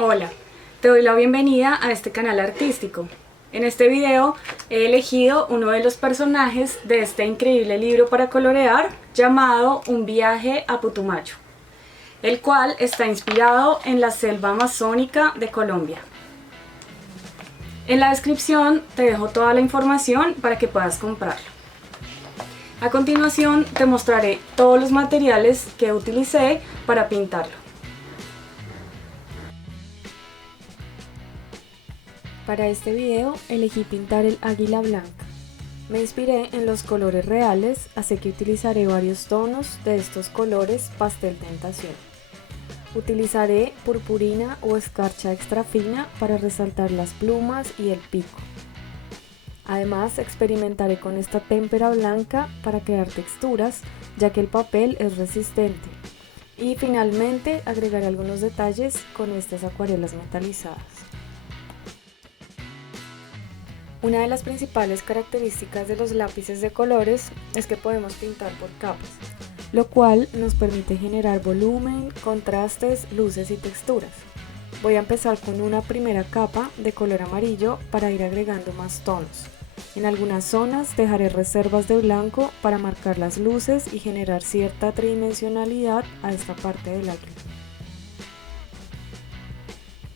Hola, te doy la bienvenida a este canal artístico. En este video he elegido uno de los personajes de este increíble libro para colorear llamado Un viaje a Putumayo, el cual está inspirado en la selva amazónica de Colombia. En la descripción te dejo toda la información para que puedas comprarlo. A continuación te mostraré todos los materiales que utilicé para pintarlo. Para este video elegí pintar el águila blanca. Me inspiré en los colores reales, así que utilizaré varios tonos de estos colores pastel tentación. Utilizaré purpurina o escarcha extra fina para resaltar las plumas y el pico. Además, experimentaré con esta témpera blanca para crear texturas, ya que el papel es resistente. Y finalmente agregaré algunos detalles con estas acuarelas metalizadas. Una de las principales características de los lápices de colores es que podemos pintar por capas, lo cual nos permite generar volumen, contrastes, luces y texturas. Voy a empezar con una primera capa de color amarillo para ir agregando más tonos. En algunas zonas dejaré reservas de blanco para marcar las luces y generar cierta tridimensionalidad a esta parte del águila.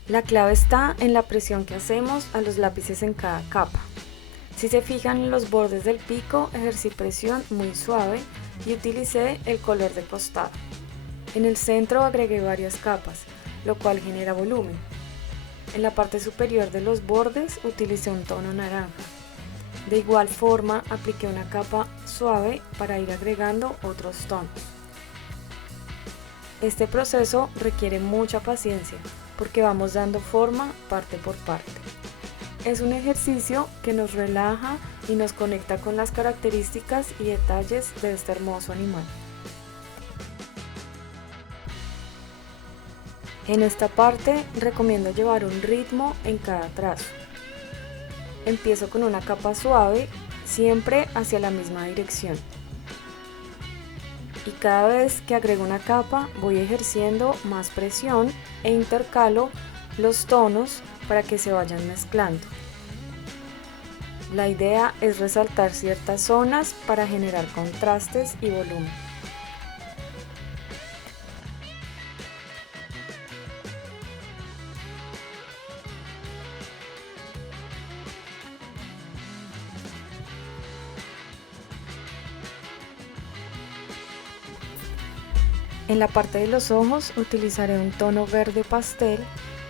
La clave está en la presión que hacemos a los lápices en cada capa. Si se fijan en los bordes del pico, ejercí presión muy suave y utilicé el color de costado. En el centro agregué varias capas, lo cual genera volumen. En la parte superior de los bordes utilicé un tono naranja. De igual forma apliqué una capa suave para ir agregando otros tonos. Este proceso requiere mucha paciencia porque vamos dando forma parte por parte. Es un ejercicio que nos relaja y nos conecta con las características y detalles de este hermoso animal. En esta parte recomiendo llevar un ritmo en cada trazo. Empiezo con una capa suave, siempre hacia la misma dirección. Y cada vez que agrego una capa voy ejerciendo más presión e intercalo los tonos para que se vayan mezclando. La idea es resaltar ciertas zonas para generar contrastes y volumen. En la parte de los ojos utilizaré un tono verde pastel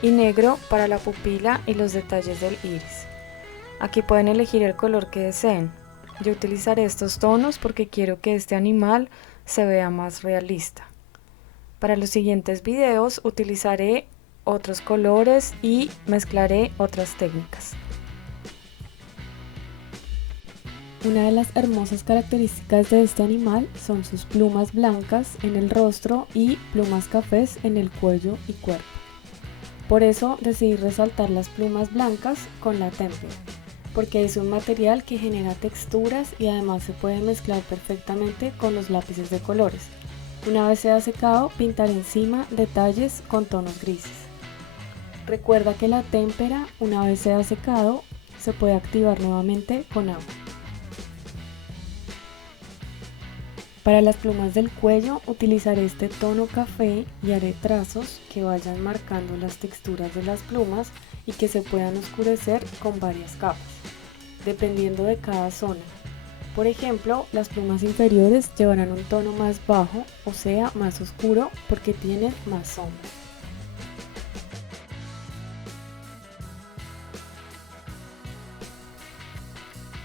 y negro para la pupila y los detalles del iris. Aquí pueden elegir el color que deseen. Yo utilizaré estos tonos porque quiero que este animal se vea más realista. Para los siguientes videos utilizaré otros colores y mezclaré otras técnicas. Una de las hermosas características de este animal son sus plumas blancas en el rostro y plumas cafés en el cuello y cuerpo. Por eso decidí resaltar las plumas blancas con la témpera, porque es un material que genera texturas y además se puede mezclar perfectamente con los lápices de colores. Una vez sea secado, pintaré encima detalles con tonos grises. Recuerda que la témpera, una vez sea secado, se puede activar nuevamente con agua. Para las plumas del cuello utilizaré este tono café y haré trazos que vayan marcando las texturas de las plumas y que se puedan oscurecer con varias capas, dependiendo de cada zona. Por ejemplo, las plumas inferiores llevarán un tono más bajo, o sea, más oscuro, porque tienen más sombra.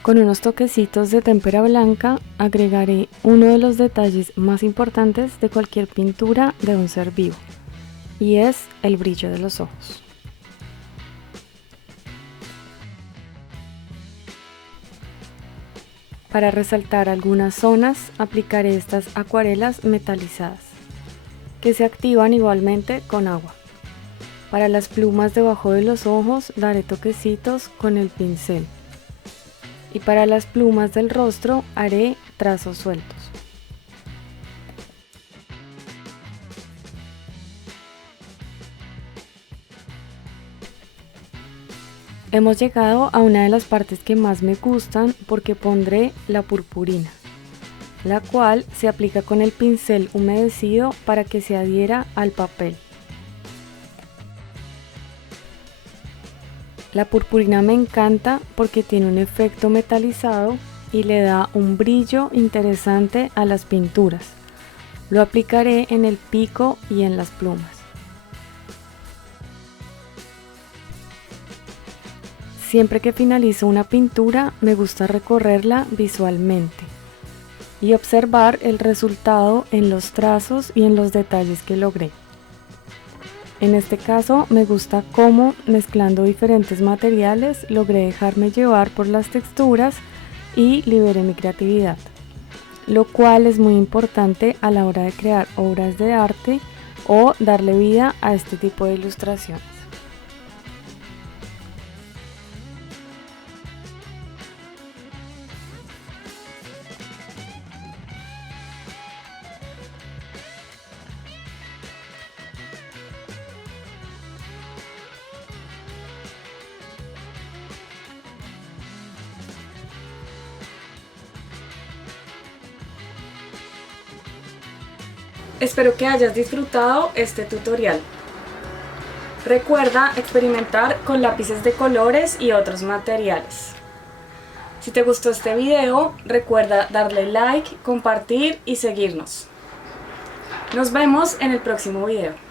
Con unos toquecitos de témpera blanca agregaré uno de los detalles más importantes de cualquier pintura de un ser vivo, y es el brillo de los ojos. Para resaltar algunas zonas aplicaré estas acuarelas metalizadas, que se activan igualmente con agua. Para las plumas debajo de los ojos daré toquecitos con el pincel. Y para las plumas del rostro haré trazos sueltos. Hemos llegado a una de las partes que más me gustan porque pondré la purpurina, la cual se aplica con el pincel humedecido para que se adhiera al papel. La purpurina me encanta porque tiene un efecto metalizado y le da un brillo interesante a las pinturas. Lo aplicaré en el pico y en las plumas. Siempre que finalizo una pintura me gusta recorrerla visualmente y observar el resultado en los trazos y en los detalles que logré. En este caso me gusta cómo, mezclando diferentes materiales, logré dejarme llevar por las texturas y liberé mi creatividad, lo cual es muy importante a la hora de crear obras de arte o darle vida a este tipo de ilustraciones. Espero que hayas disfrutado este tutorial. Recuerda experimentar con lápices de colores y otros materiales. Si te gustó este video, recuerda darle like, compartir y seguirnos. Nos vemos en el próximo video.